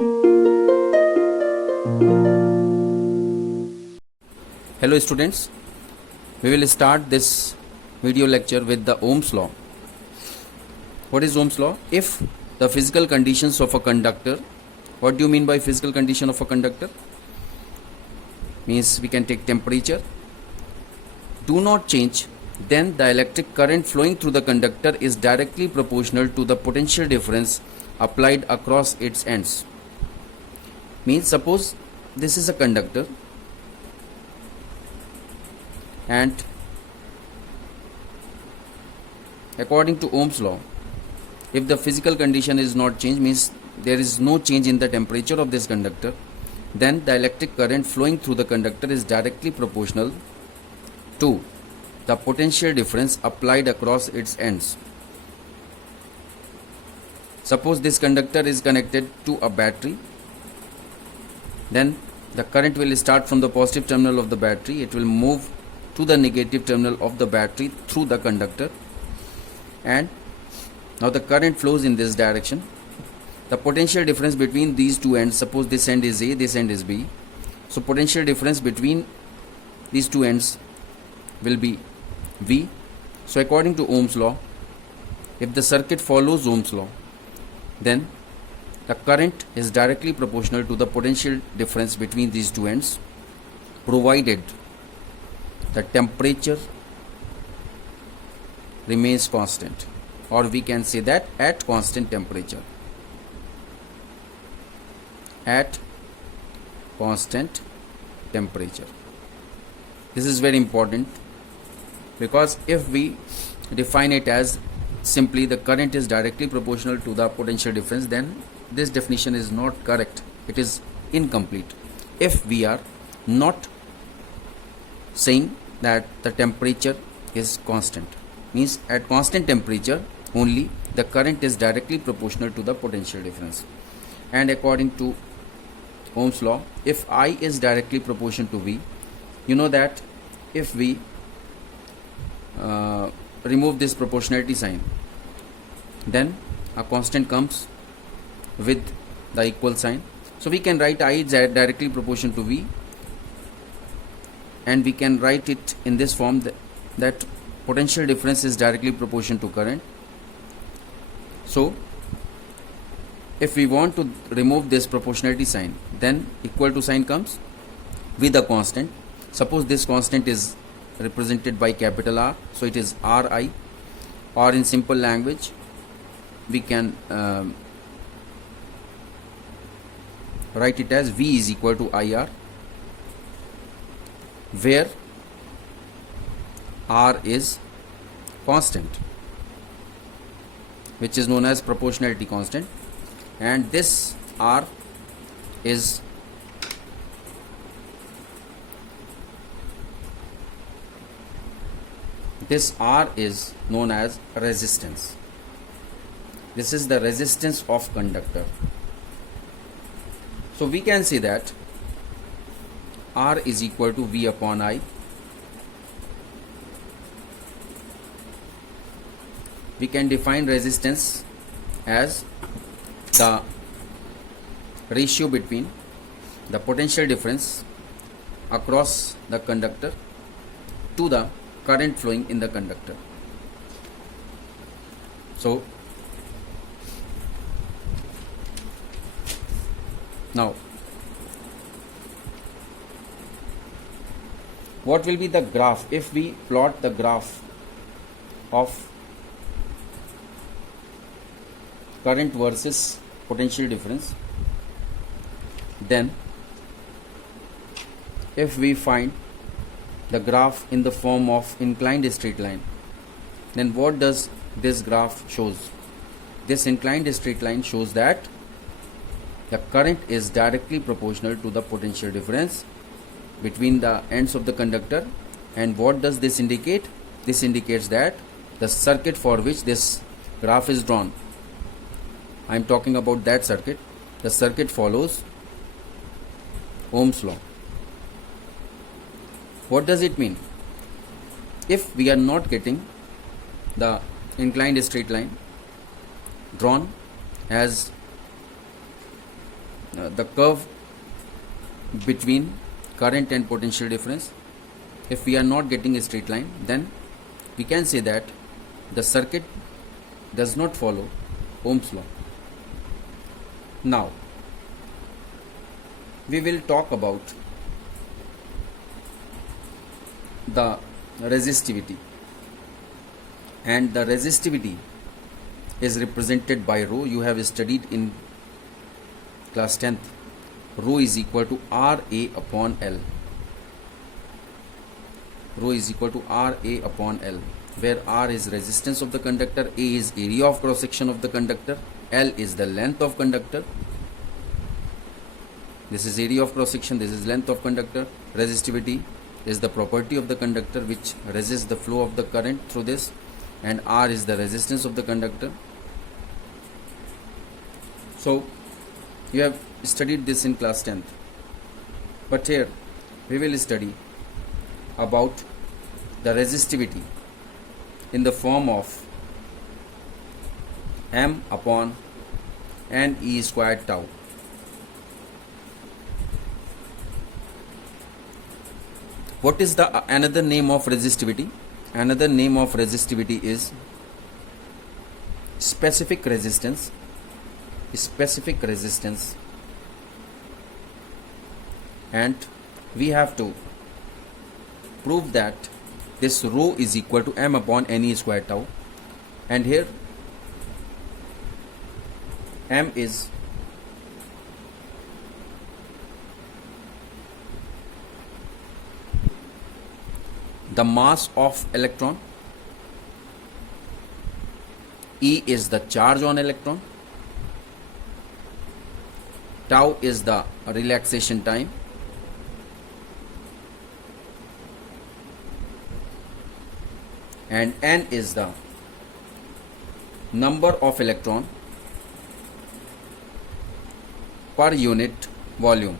Hello students, we will start this video lecture with the Ohm's law. What is Ohm's law? If the physical conditions of a conductor, what do you mean by physical condition of a conductor? Means we can take temperature, do not change, then the electric current flowing through the conductor is directly proportional to the potential difference applied across its ends. Means suppose this is a conductor and according to Ohm's law, if the physical condition is not changed, means there is no change in the temperature of this conductor, then the electric current flowing through the conductor is directly proportional to the potential difference applied across its ends. Suppose this conductor is connected to a battery, then the current will start from the positive terminal of the battery, it will move to the negative terminal of the battery through the conductor, and now the current flows in this direction. The potential difference between these two ends, suppose this end is A, this end is B, so potential difference between these two ends will be V. So according to Ohm's law, if the circuit follows Ohm's law, then the current is directly proportional to the potential difference between these two ends, provided the temperature remains constant, or we can say that at constant temperature. At constant temperature. This is very important, because if we define it as simply the current is directly proportional to the potential difference, then this definition is not correct, it is incomplete. If we are not saying that the temperature is constant, means at constant temperature only the current is directly proportional to the potential difference. And according to Ohm's law, if I is directly proportional to V, you know that if we remove this proportionality sign, then a constant comes with the equal sign. So we can write I is directly proportional to V, and we can write it in this form, that potential difference is directly proportional to current. So if we want to remove this proportionality sign, then equal to sign comes with a constant. Suppose this constant is represented by capital R, so it is Ri, or in simple language we can write it as V is equal to IR, where R is constant, which is known as proportionality constant, and this R is known as resistance. This is the resistance of conductor. So we can say that R is equal to V upon I. We can define resistance as the ratio between the potential difference across the conductor to the current flowing in the conductor. So now what will be the graph if we plot the graph of current versus potential difference? Then if we find the graph in the form of inclined straight line, then what does this graph shows? This inclined straight line shows that the current is directly proportional to the potential difference between the ends of the conductor. And what does this indicate? This indicates that the circuit for which this graph is drawn, I am talking about that circuit, the circuit follows Ohm's law. What does it mean? If we are not getting the inclined straight line drawn as the curve between current and potential difference. If we are not getting a straight line, then we can say that the circuit does not follow Ohm's law. Now we will talk about the resistivity, and the resistivity is represented by rho. You have studied in class 10th. Rho is equal to Ra upon L. Rho is equal to Ra upon L, where R is resistance of the conductor, A is area of cross section of the conductor, L is the length of conductor. This is area of cross section, this is length of conductor. Resistivity is the property of the conductor which resists the flow of the current through this, and R is the resistance of the conductor. So you have studied this in class 10th, but here we will study about the resistivity in the form of M upon N E squared tau. What is the another name of resistivity? Another name of resistivity is specific resistance. Specific resistance, and we have to prove that this rho is equal to M upon N E squared tau, and here M is the mass of electron, E is the charge on electron, tau is the relaxation time, and N is the number of electron per unit volume.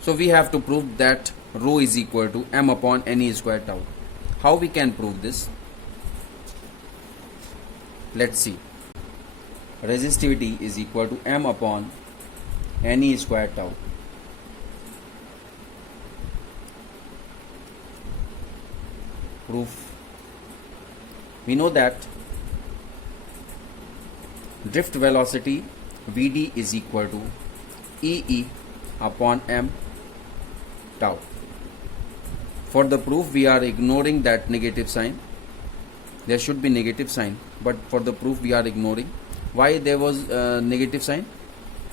So we have to prove that rho is equal to M upon N E squared tau. How we can prove this? Let's see. Resistivity is equal to M upon N E squared tau. Proof. We know that drift velocity Vd is equal to E upon M tau. For the proof we are ignoring that negative sign. There should be negative sign, but for the proof we are ignoring. Why there was a negative sign?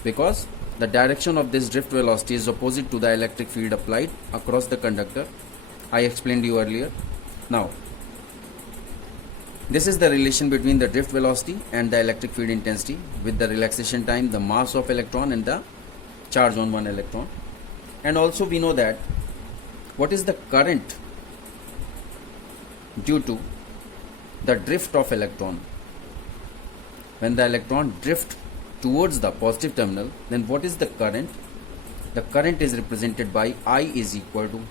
Because the direction of this drift velocity is opposite to the electric field applied across the conductor. I explained you earlier. Now this is the relation between the drift velocity and the electric field intensity, with the relaxation time, the mass of electron, and the charge on one electron. And also we know that what is the current due to the drift of electron. When the electron drift towards the positive terminal, then what is the current? The current is represented by I is equal to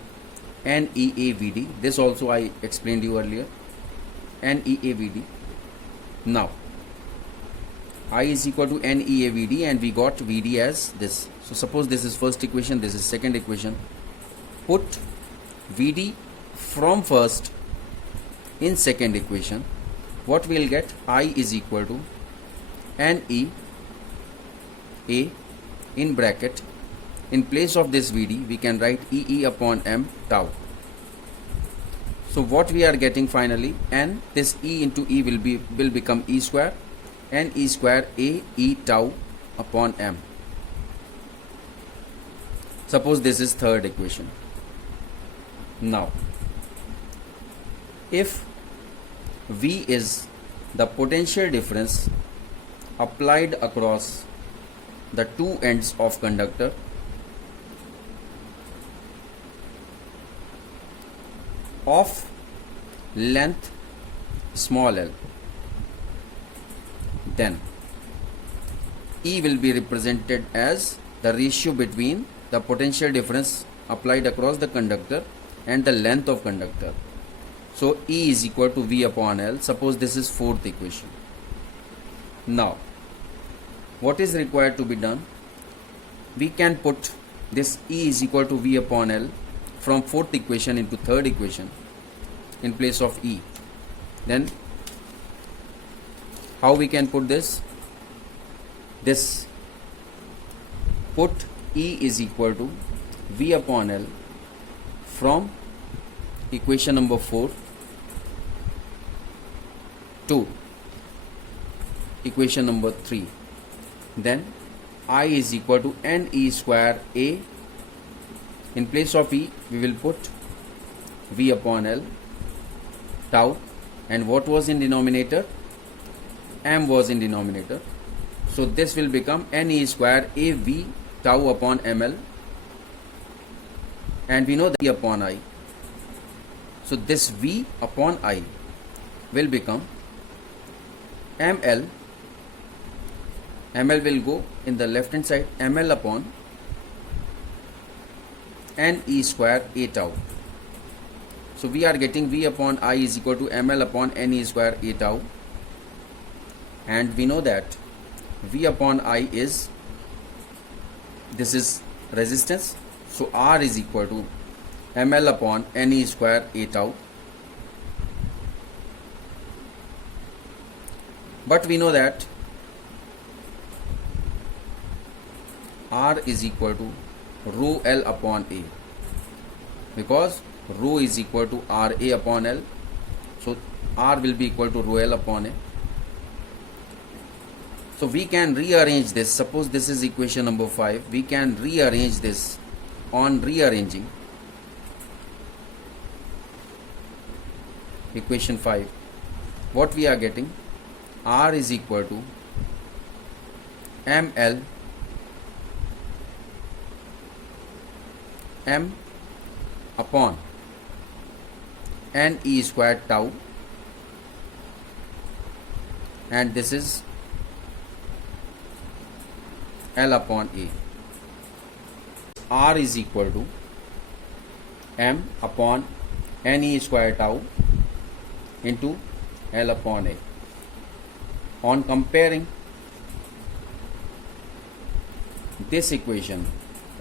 NEAVD. This also I explained you earlier. NEAVD. Now I is equal to NEAVD, and we got VD as this. So suppose this is first equation, this is second equation. Put VD from first in second equation. What we will get? I is equal to NE A in bracket. In place of this VD we can write EE upon M tau. So what we are getting finally, N, this E into E will become E square, NE square A E tau upon M. Suppose this is third equation. Now if V is the potential difference applied across the two ends of conductor, of length small l, then E will be represented as the ratio between the potential difference applied across the conductor and the length of conductor. So E is equal to V upon L. Suppose this is fourth equation. Now what is required to be done? We can put this E is equal to V upon L from fourth equation into third equation in place of E. Then how we can put this? This put E is equal to V upon L from equation number 4 to equation number 3. Then I is equal to NE square A. In place of E we will put V upon L tau, and what was in denominator? M was in denominator. So this will become NE square AV tau upon ML, and we know the V upon I. So this V upon I will become ML. ML will go in the left hand side, ML upon NE square A tau. So we are getting V upon I is equal to ML upon NE square A tau, and we know that V upon I is, this is resistance, so R is equal to ML upon NE square A tau. But we know that R is equal to rho L upon A, because rho is equal to RA upon L, so R will be equal to rho L upon A. So we can rearrange this. Suppose this is equation number 5. We can rearrange this. On rearranging equation 5, what we are getting? R is equal to ML M upon NE square tau, and this is L upon A. R is equal to M upon NE square tau into L upon A. On comparing this equation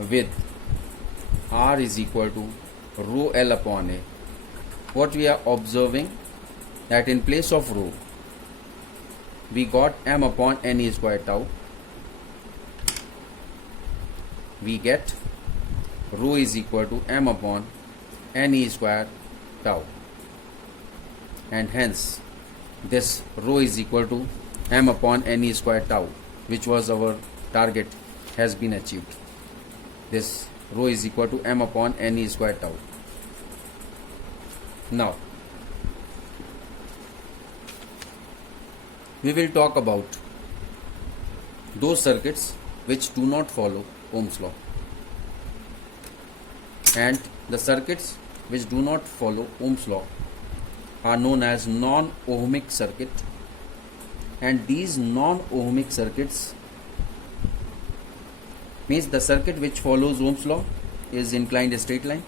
with R is equal to rho L upon A, what we are observing, that in place of rho we got M upon NE square tau, we get rho is equal to M upon NE square tau, and hence this rho is equal to M upon NE square tau, which was our target, has been achieved. This rho is equal to M upon NE square tau. Now we will talk about those circuits which do not follow Ohm's law, and the circuits which do not follow Ohm's law are known as non-ohmic circuit, and these non-ohmic circuits means the circuit which follows Ohm's law is inclined straight line.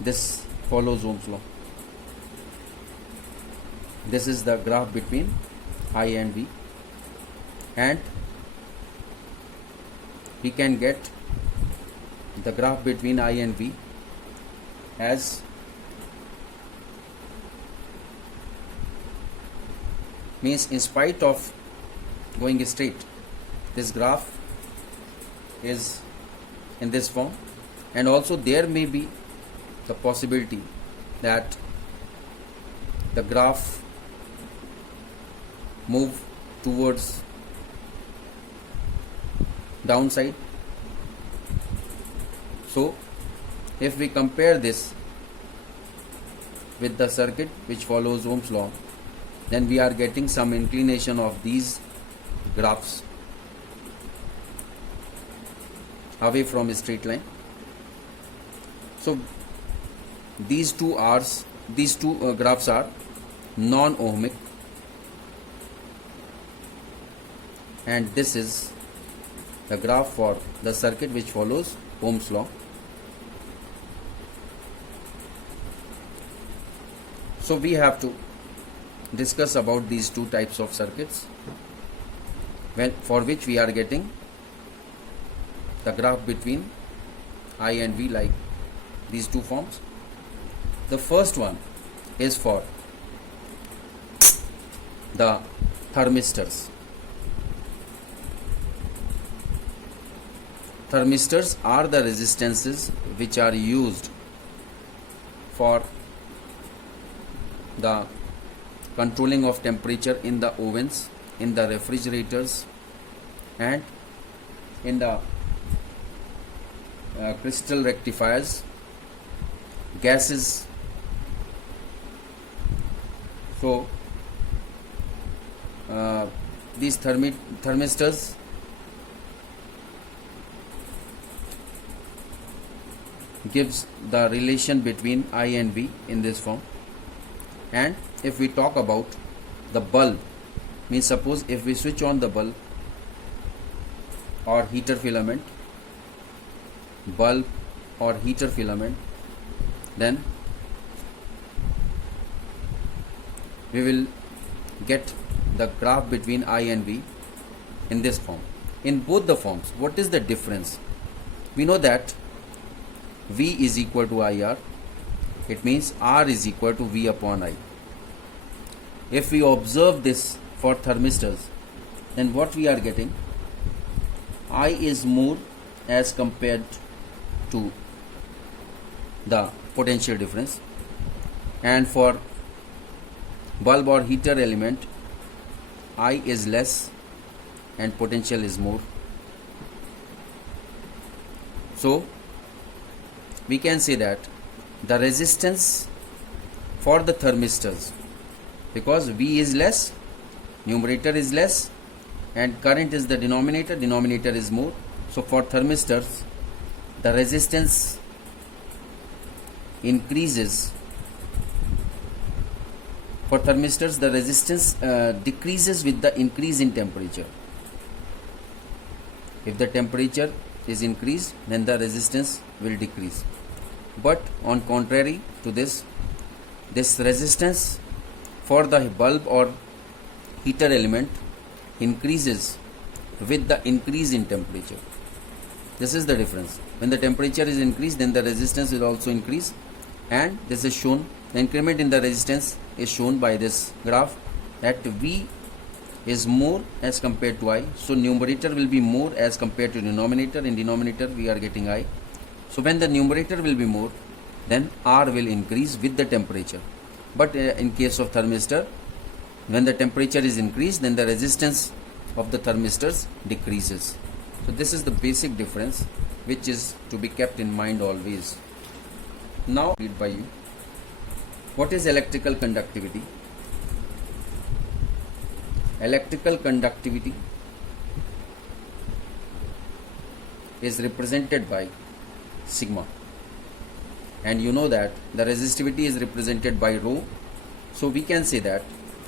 This follows Ohm's law. This is the graph between I and V, and we can get the graph between I and V as means in spite of going straight, this graph is in this form, and also there may be the possibility that the graph move towards downside. So if we compare this with the circuit which follows Ohm's law, then we are getting some inclination of these graphs away from a straight line. So these two graphs are non-ohmic, and this is the graph for the circuit which follows Ohm's law. So we have to discuss about these two types of circuits. for which we are getting the graph between I and V like these two forms. The first one is for the thermistors. Thermistors are the resistances which are used for the controlling of temperature in the ovens, in the refrigerators, and in the crystal rectifiers, gases. So these thermistors gives the relation between I and V in this form. And if we talk about the bulb, means suppose if we switch on the bulb or heater filament, then we will get the graph between I and V in this form. In both the forms, what is the difference? We know that V is equal to IR. It means R is equal to V upon I. If we observe this for thermistors, then what we are getting? I is more as compared to the potential difference, and for bulb or heater element, I is less and potential is more. So we can say that the resistance for the thermistors, because V is less, numerator is less, and current is the denominator is more. So for thermistors, the resistance increases. For thermistors, the resistance decreases with the increase in temperature. If the temperature is increased, then the resistance will decrease. But on contrary to this resistance for the bulb or heater element increases with the increase in temperature. This is the difference. When the temperature is increased, then the resistance will also increase, and this is shown. The increment in the resistance is shown by this graph, that V is more as compared to I. So numerator will be more as compared to denominator. In denominator we are getting I. So when the numerator will be more, then R will increase with the temperature. But in case of thermistor, when the temperature is increased, then the resistance of the thermistors decreases. So this is the basic difference which is to be kept in mind always. Now read by you. What is electrical conductivity? Electrical conductivity is represented by sigma, and you know that the resistivity is represented by rho. So we can say that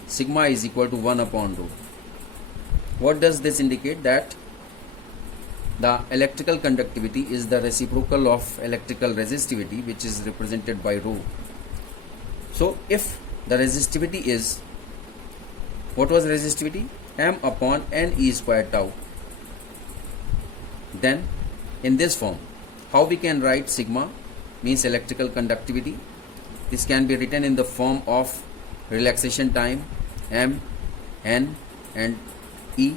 sigma is equal to 1 upon rho. What does this indicate? That the electrical conductivity is the reciprocal of electrical resistivity, which is represented by rho. So if the resistivity is, what was resistivity? M upon N E square tau. Then in this form, how we can write sigma means electrical conductivity? This can be written in the form of relaxation time M, N and E.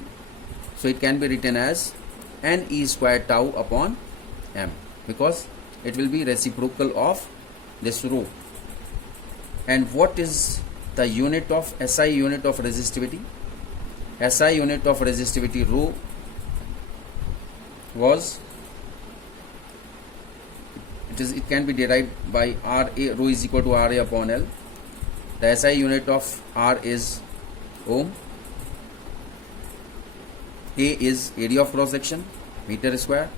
So it can be written as N E square tau upon M, because it will be reciprocal of this rho. And what is the unit of SI unit of resistivity? SI unit of resistivity rho was, it can be derived by RA. Rho is equal to RA upon L. The SI unit of R is ohm. A is area of cross section, meter square.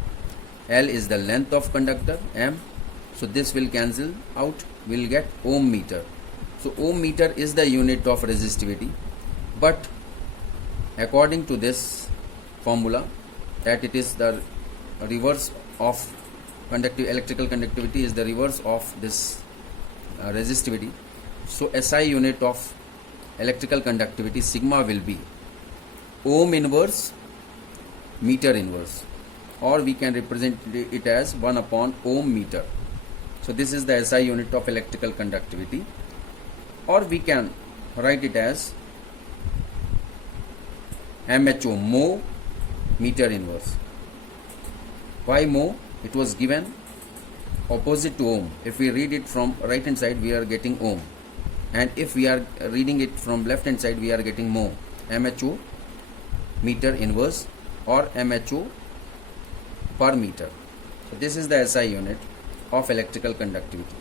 L is the length of conductor, M. So this will cancel out, we will get ohm meter. So ohm meter is the unit of resistivity, but according to this formula, that it is the reverse of electrical conductivity is the reverse of this resistivity. So SI unit of electrical conductivity sigma will be ohm inverse meter inverse, or we can represent it as 1 upon ohm meter. So this is the SI unit of electrical conductivity, or we can write it as MHO, mho meter inverse. Why mho? It was given opposite to ohm. If we read it from right hand side, we are getting ohm, and if we are reading it from left hand side, we are getting mho. MHO meter inverse or MHO per meter. So this is the SI unit of electrical conductivity.